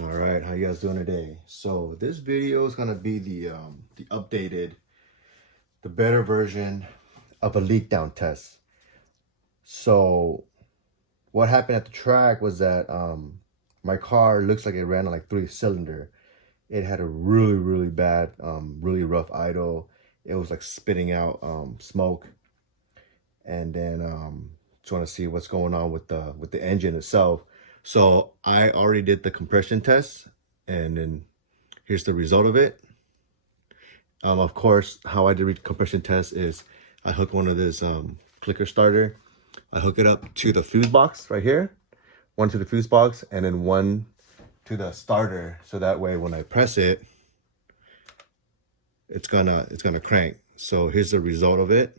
All right, how you guys doing today? So this video is gonna be the updated, the better version of a leak down test. So what happened at the track was that my car looks like it ran on like 3-cylinder. It had a really bad, really rough idle. It was like spitting out smoke, and then just want to see what's going on with the engine itself. So I already did the compression test, and then here's the result of it. Of course, how I did compression test is I hook one of this clicker starter. I hook it up to the fuse box right here, one to the fuse box, and then one to the starter. So that way, when I press it, it's gonna crank. So here's the result of it.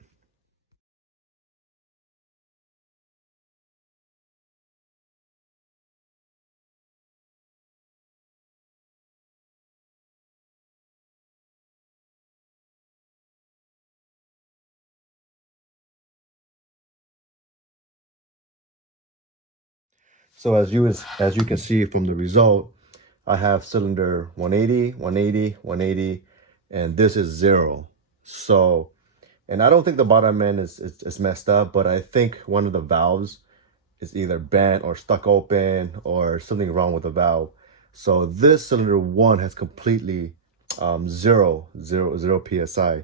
So as you can see from the result, I have cylinder 180, 180, 180, and this is 0. So, and I don't think the bottom end is messed up, but I think one of the valves is either bent or stuck open or something wrong with the valve. So this cylinder 1 has completely zero PSI.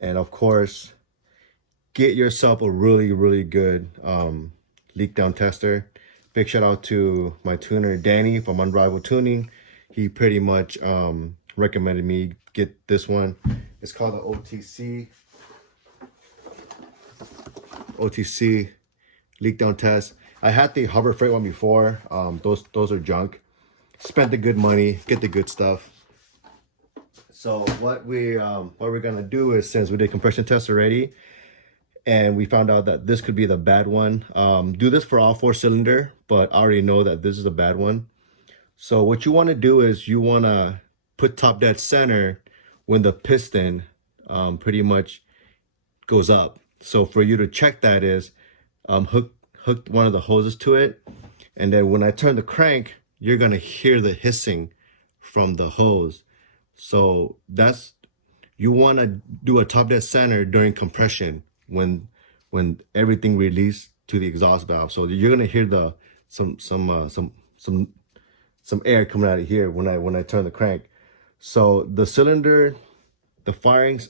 And of course, get yourself a really good leak down tester. Big shout out to my tuner Danny from Unrivaled Tuning. He pretty much recommended me get this one. It's called the OTC leak down test. I had the Harbor Freight one before. Those are junk. Spent the good money, get the good stuff. So what we're gonna do is, since we did compression tests already, and we found out that this could be the bad one. Do this for all 4-cylinder, but I already know that this is a bad one. So what you want to do is you want to put top dead center when the piston pretty much goes up. So for you to check that is hook one of the hoses to it, and then when I turn the crank, you're gonna hear the hissing from the hose. So that's, you want to do a top dead center during compression when everything released to the exhaust valve. So you're gonna hear the some air coming out of here when I turn the crank. So the cylinder, the firing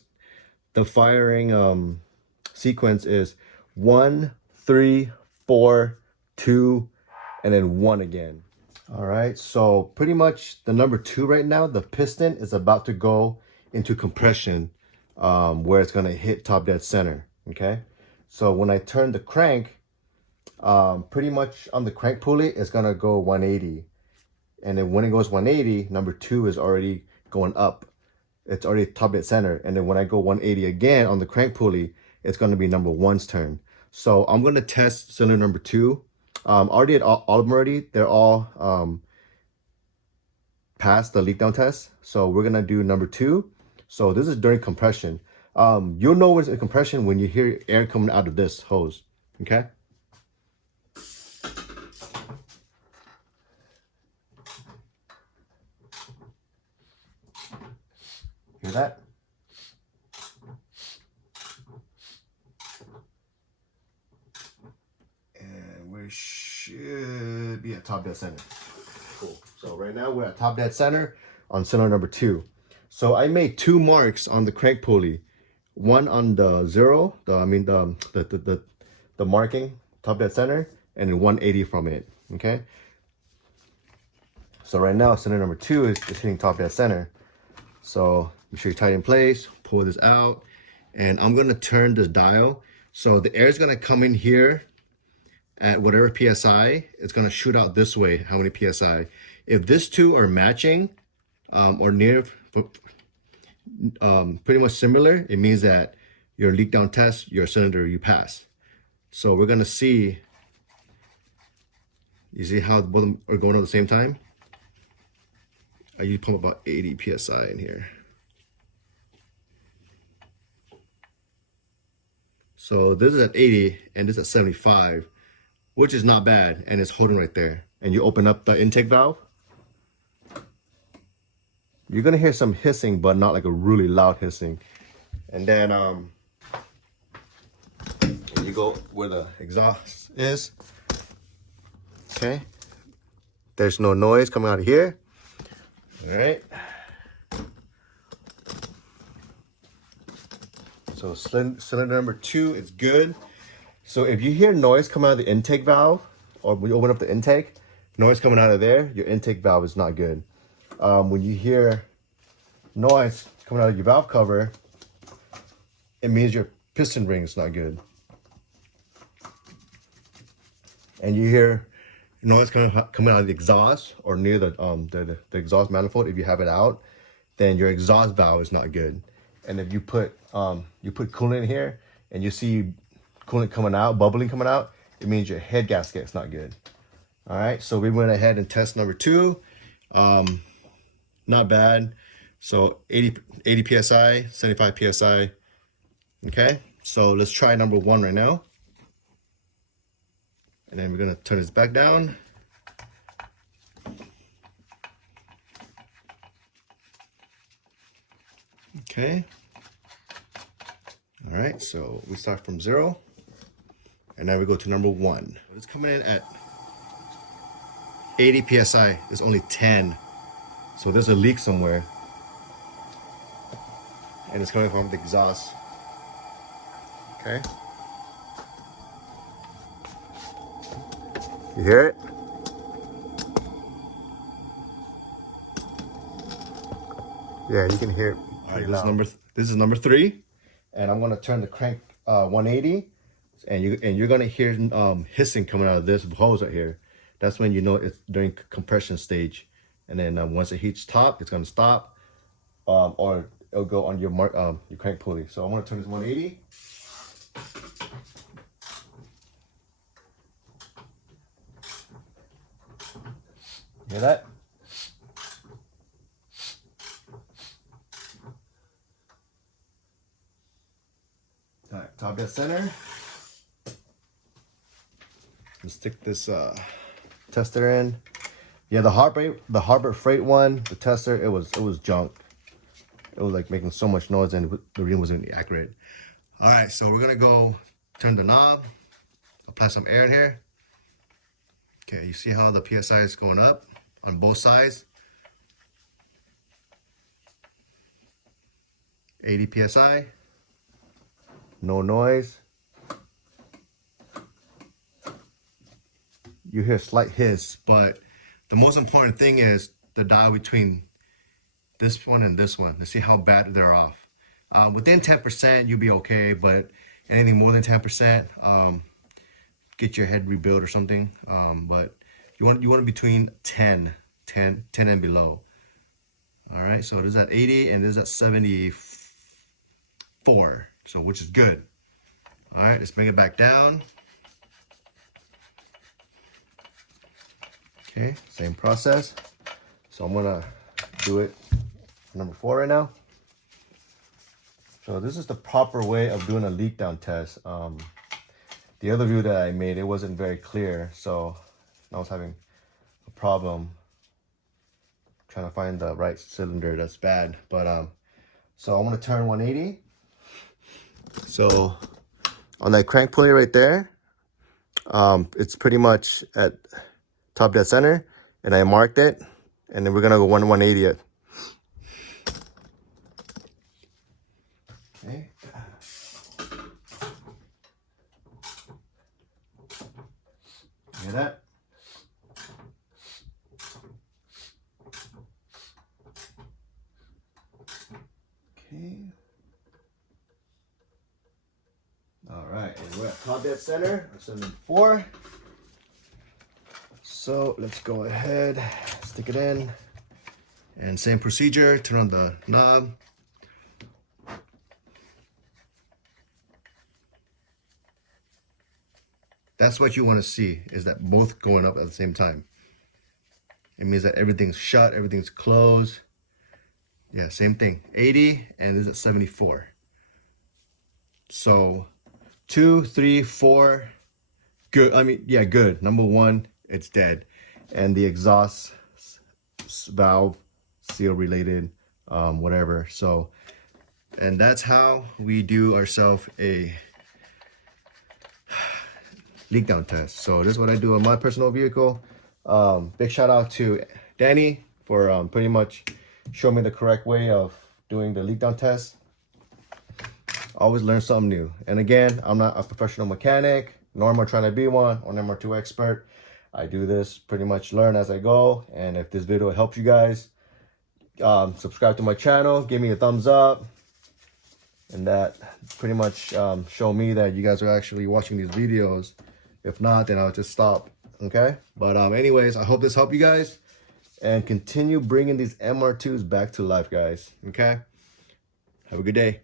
sequence is 1, 3, 4, 2, and then 1 again. All right, so pretty much the number 2 right now, the piston is about to go into compression, where it's gonna hit top dead center. Okay, so when I turn the crank, pretty much on the crank pulley, it's gonna go 180, and then when it goes 180, number 2 is already going up. It's already top dead center, and then when I go 180 again on the crank pulley, it's gonna be number 1's turn. So I'm gonna test cylinder number 2. Already at all of them already. They're all passed the leak down test. So we're gonna do number 2. So this is during compression. You'll know when it's in compression when you hear air coming out of this hose. Okay. Hear that? And we should be at top dead center. Cool. So right now we're at top dead center on cylinder number 2. So I made 2 marks on the crank pulley. One on the 0, the marking, top dead center, and then 180 from it. Okay. So right now cylinder number 2 is hitting top dead center. So make sure you tighten in place, pull this out, and I'm gonna turn this dial. So the air is gonna come in here at whatever PSI, it's gonna shoot out this way, how many PSI. If these two are matching or near, pretty much similar, it means that your leak down test, your cylinder, you pass. So we're gonna see, you see how both of them are going at the same time? I usually pump about 80 PSI in here. So this is at 80 and this is at 75, which is not bad, and it's holding right there. And you open up the intake valve. you're gonna hear some hissing, but not like a really loud hissing. And then you go where the exhaust is. Okay, there's no noise coming out of here. All right. So cylinder number 2 is good. So if you hear noise coming out of the intake valve, or when you open up the intake, noise coming out of there, your intake valve is not good. When you hear noise coming out of your valve cover, it means your piston ring is not good. And you hear noise coming out of the exhaust or near the exhaust manifold, if you have it out, then your exhaust valve is not good. And if you put coolant in here and you see coolant coming out, bubbling coming out, it means your head gasket is not good. All right, so we went ahead and test number 2. Not bad. So 80 psi, 75 psi. Okay, so let's try number 1 right now. And then we're gonna turn this back down. Okay. All right, so we start from 0. And now we go to number 1. It's coming in at 80 psi. It's only 10. So there's a leak somewhere. And it's coming from the exhaust. Okay. You hear it? Yeah, you can hear it. All right, this is number 3, and I'm gonna turn the crank 180, and you're gonna hear hissing coming out of this hose right here. That's when you know it's during compression stage, and then once it heats top, it's gonna stop, or it'll go on your crank pulley. So I'm gonna turn this 180. Hear that? All right, top dead center. Let's stick this tester in. Yeah, the Harbor Freight one, the tester, it was junk. It was like making so much noise and the reading wasn't accurate. All right, so we're gonna go turn the knob, apply some air in here. Okay, you see how the PSI is going up on both sides? 80 PSI, no noise. You hear a slight hiss, but the most important thing is the dial between this one and this one. Let's see how bad they're off. Within 10%, you'll be okay, but anything more than 10%, get your head rebuilt or something. But you want between 10 and below. All right, so this is at 80 and this is at 74, so which is good. All right, let's bring it back down. Okay, same process. So I'm gonna do it for number 4 right now. So this is the proper way of doing a leak down test. The other view that I made, it wasn't very clear, so I was having a problem trying to find the right cylinder. That's bad. But so I'm gonna turn 180. So on that crank pulley right there, it's pretty much at top dead center, and I marked it, and then we're gonna go 180 it. Okay. Hear that? Okay. All right, and we're at top dead center, cylinder 4. So let's go ahead, stick it in, and same procedure, turn on the knob. That's what you want to see, is that both going up at the same time. It means that everything's shut, everything's closed. Yeah, same thing, 80, and this is at 74. So 2, 3, 4, good. I mean, yeah, good. Number 1, it's dead. And the exhaust valve seal related whatever. So, and that's how we do ourselves a leak down test. So this is what I do on my personal vehicle. Big shout out to Danny for pretty much showing me the correct way of doing the leak down test. Always learn something new. And again, I'm not a professional mechanic, nor am I trying to be one, or am I too expert. I do this pretty much learn as I go. And if this video helps you guys, subscribe to my channel, give me a thumbs up, and that pretty much show me that you guys are actually watching these videos. If not, then I'll just stop. Okay, but anyways, I hope this helped you guys, and continue bringing these MR2s back to life, guys. Okay, have a good day.